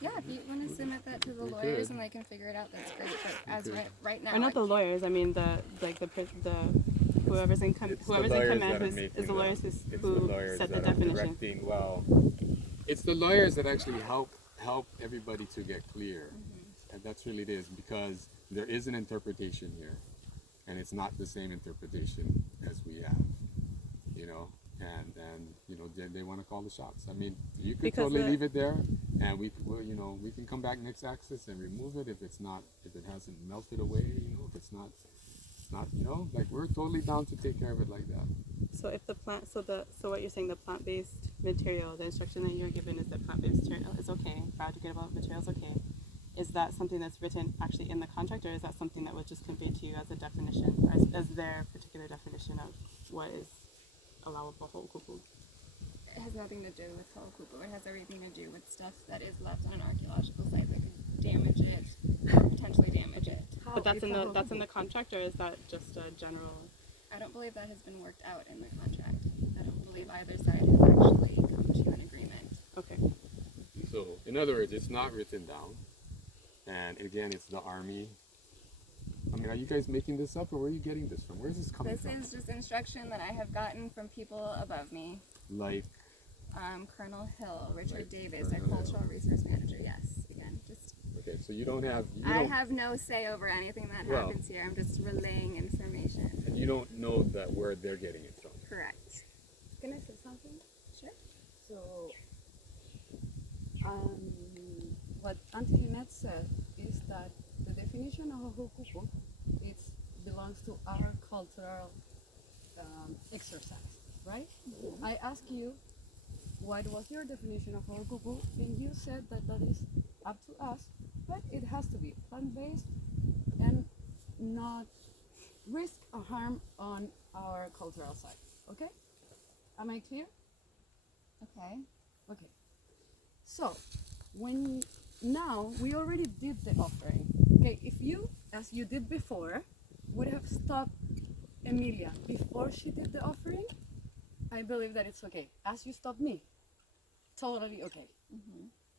Yeah, if you want to submit that to the We lawyers could. and they can figure it out, that's great. But as could. right now, Or not the lawyers. I mean the whoever's in It's the whoever's in lawyers command that are is making the lawyers it's the who lawyers set the that are definition. directing. Well, it's the lawyers that actually help everybody to get clear. And that's really it is, because there is an interpretation here, and it's not the same interpretation as we have, you know. And you know, they want to call the shots. I mean, you could Because totally leave it there, and you know, we can come back next axis and remove it if it hasn't melted away, you know, if it's not, you know, like, we're totally down to take care of it like that. So if the plant, so what you're saying, the plant-based material, the instruction that you're given is that plant-based material is okay, biodegradable material is okay. Is that something that's written actually in the contract, or is that something that was just conveyed to you as a definition, or as their particular definition of what is allowable whole kupu? it has nothing to do with Ho'okupu. It has everything to do with stuff that is left on an archaeological site that could damage it or potentially damage it. But that's in the contract, or is that just a general? I don't believe that has been worked out in the contract. I don't believe either side has actually come to an agreement. Okay. So, in other words, it's not written down, and again, it's the Army. I mean, are you guys making this up, or where are you getting this from? Where is this coming This from? is just instruction that I have gotten from people above me. Like, Colonel Hill, Richard Like Davis, our Colonel cultural resource manager. Yes, again, just okay, so you don't have, I have no say over anything that Well- happens here. I'm just relaying information. and you don't know that where they're getting it from. Correct. Can I say something? Sure. So, what Auntie Lynette said is that the definition of a hukuku belongs to our cultural exercise, right? I asked you, what was your definition of a hukuku? And you said that that is up to us, but it has to be plant-based and not risk or harm on our cultural side, okay? Am I clear? Okay. Okay. So, now we already did the offering. Okay, if you, as you did before, would have stopped Emilia before she did the offering, I believe that it's okay. As you stopped me, totally okay.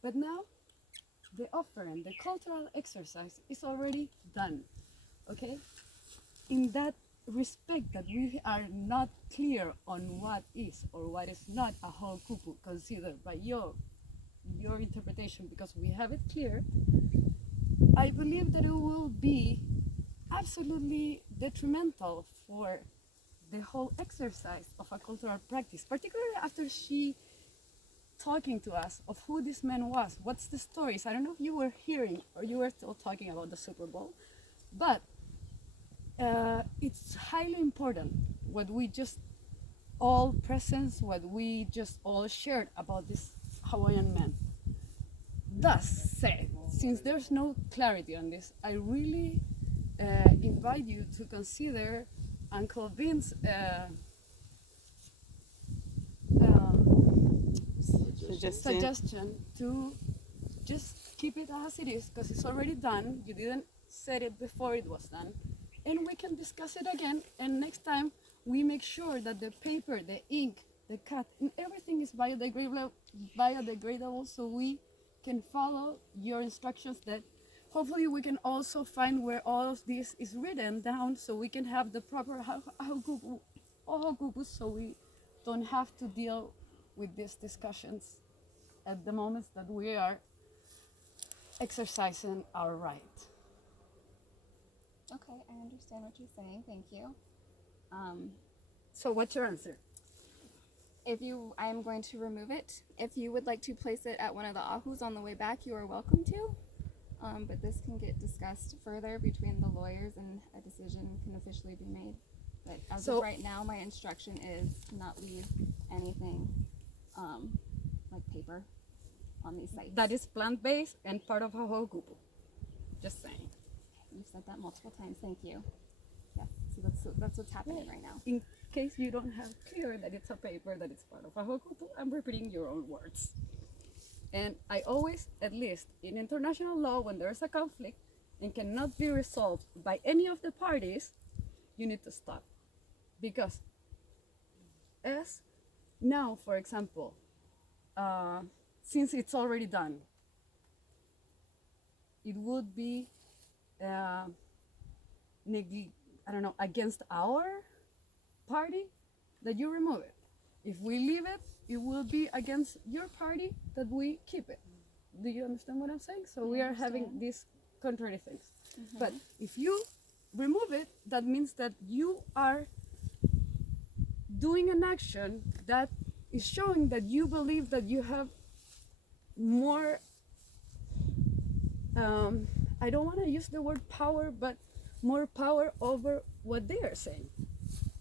But now, the offering, the cultural exercise is already done. Okay? In that respect that we are not clear on what is or what is not a whole kupu considered by your interpretation, because we have it clear, I believe that it will be absolutely detrimental for the whole exercise of a cultural practice, particularly after she talking to us of who this man was, what's the stories. I don't know if you were hearing or you were still talking about the Super Bowl, but it's highly important what we just all presence, what we just all shared about this Hawaiian man. Thus said, since there's no clarity on this, I really invite you to consider Uncle Vince's suggestion to just keep it as it is, because it's already done. You didn't said it before it was done, and we can discuss it again. And next time we make sure that the paper, the ink, the cut, and everything is biodegradable, so we can follow your instructions. That hopefully we can also find where all of this is written down, so we can have the proper hokukus, so we don't have to deal with these discussions at the moments that we are exercising our right. Okay, I understand what you're saying. Thank you. So what's your answer? I am going to remove it. If you would like to place it at one of the ahus on the way back, you are welcome to. But this can get discussed further between the lawyers, and a decision can officially be made. But as of right now, my instruction is to not leave anything like paper on these sites. That is plant-based and part of a hokupu. Just saying. You've said that multiple times. Thank you. Yes, so that's what's happening right now. In case you don't have clear that it's a paper, that it's part of a hokupu, I'm repeating your own words. And I always, at least in international law, when there's a conflict and cannot be resolved by any of the parties, you need to stop. Because as now, for example, since it's already done, it would be I don't know, against our party, that you remove it. If we leave it, it will be against your party that we keep it. Do you understand what I'm saying? So we are having these contrary things. But if you remove it, that means that you are doing an action that is showing that you believe that you have more, I don't want to use the word power, but more power over what they are saying.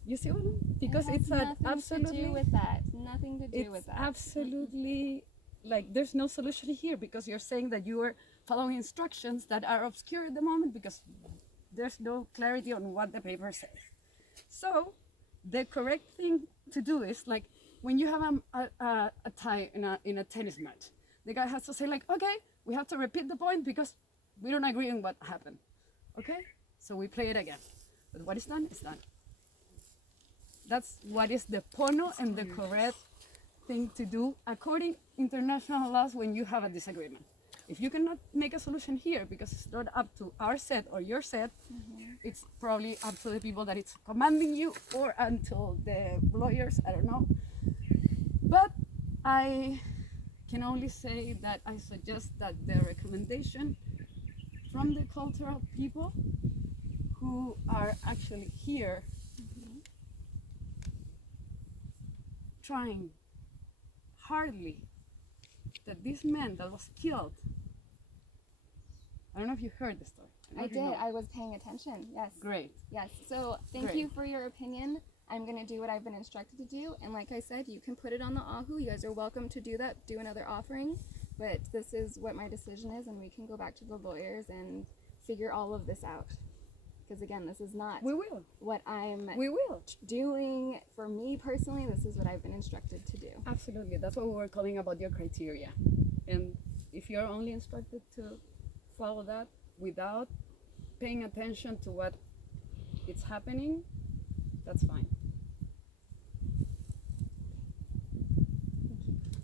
You see what I mean? Because it's nothing to do with that. Nothing to do with it's that. absolutely, like, there's no solution here, because you're saying that you are following instructions that are obscure at the moment because there's no clarity on what the paper says. So the correct thing to do is, like, when you have a tie in a tennis match, the guy has to say, like, okay, we have to repeat the point because we don't agree on what happened. Okay, so we play it again, but what is done is done. That's what is the pono and the correct thing to do according international laws when you have a disagreement. If you cannot make a solution here because it's not up to our set or your set, it's probably up to the people that it's commanding you, or until the lawyers, I don't know. But I can only say that I suggest that the recommendation from the cultural people who are actually here trying hardly, that this man that was killed, I don't know if you heard the story. I did. I was paying attention. Yes. Great. Yes. So thank Great. you for your opinion. I'm going to do what I've been instructed to do. And like I said, you can put it on the Ahu. You guys are welcome to do that, do another offering. But this is what my decision is, and we can go back to the lawyers and figure all of this out. Because again, this is not We will. what I'm We will. doing for me personally. This is what I've been instructed to do. Absolutely. That's what we were calling about your criteria. And if you're only instructed to follow that without paying attention to what is happening, that's fine.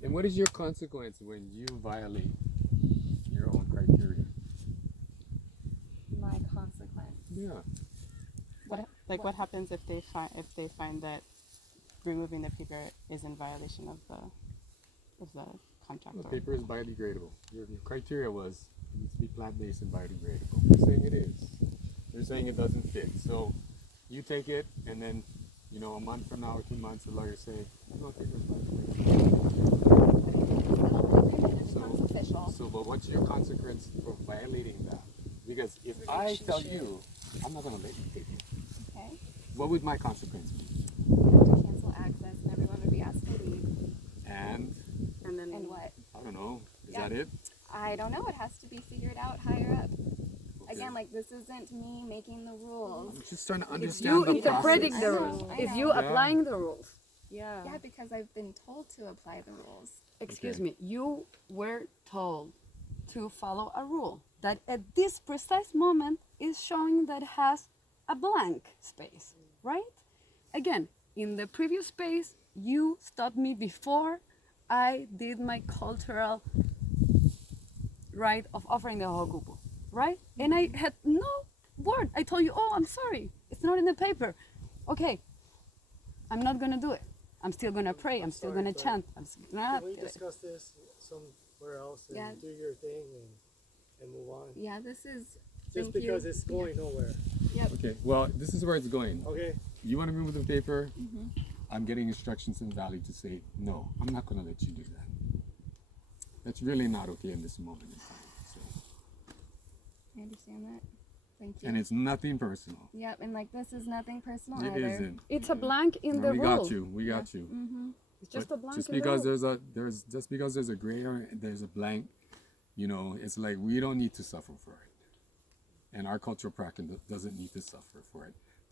And what is your consequence when you violate your own criteria? My consequence. Yeah. What happens if they find that removing the paper is in violation of the contract? The or- paper is biodegradable. Your criteria was it needs to be plant-based and biodegradable. You're saying it is. They're saying it doesn't fit. So you take it, and then, you know, a month from now or 2 months, the lawyers say, no, paper is biodegradable. It becomes official. So, but what's your consequence for violating that? Because if I tell you, I'm not going to let you take it, Okay. what would my consequence be? You have to cancel access, and everyone would be asked to leave. And, And then And what? I don't know, is Yeah. that it? I don't know. It has to be figured out higher up. Okay. Again, like, this isn't me making the rules. I'm just trying to It's understand you the interpreting process. the I know, rules. I It's know. you Yeah. applying the rules. Yeah, because I've been told to apply the rules. Excuse Okay. me, you were told to follow a rule that at this precise moment is showing that has a blank space, right? Again, in the previous space, you stopped me before I did my cultural right of offering the hokupu, right? And I had no word. I told you, oh, I'm sorry, it's not in the paper. Okay, I'm not gonna do it. I'm still gonna pray. I'm still sorry, gonna but chant. I'm still gonna Can we do it. discuss this somewhere else and Yeah. do your thing and move on? Yeah, this is. Just thank because you. it's going nowhere. Yep. Okay, well, this is where it's going. Okay. You want to remove the paper? I'm getting instructions in Valley to say, no, I'm not going to let you do that. That's really not okay in this moment in time. So. I understand that. Thank you. And it's nothing personal. Yep, and like, this is nothing personal It either. isn't. It's a blank in No, the we rule. got you. We got you. It's just But a blank just in the because rule. just because there's a gray area, there's a blank, you know, it's like we don't need to suffer for it. And our cultural practice doesn't need to suffer for it.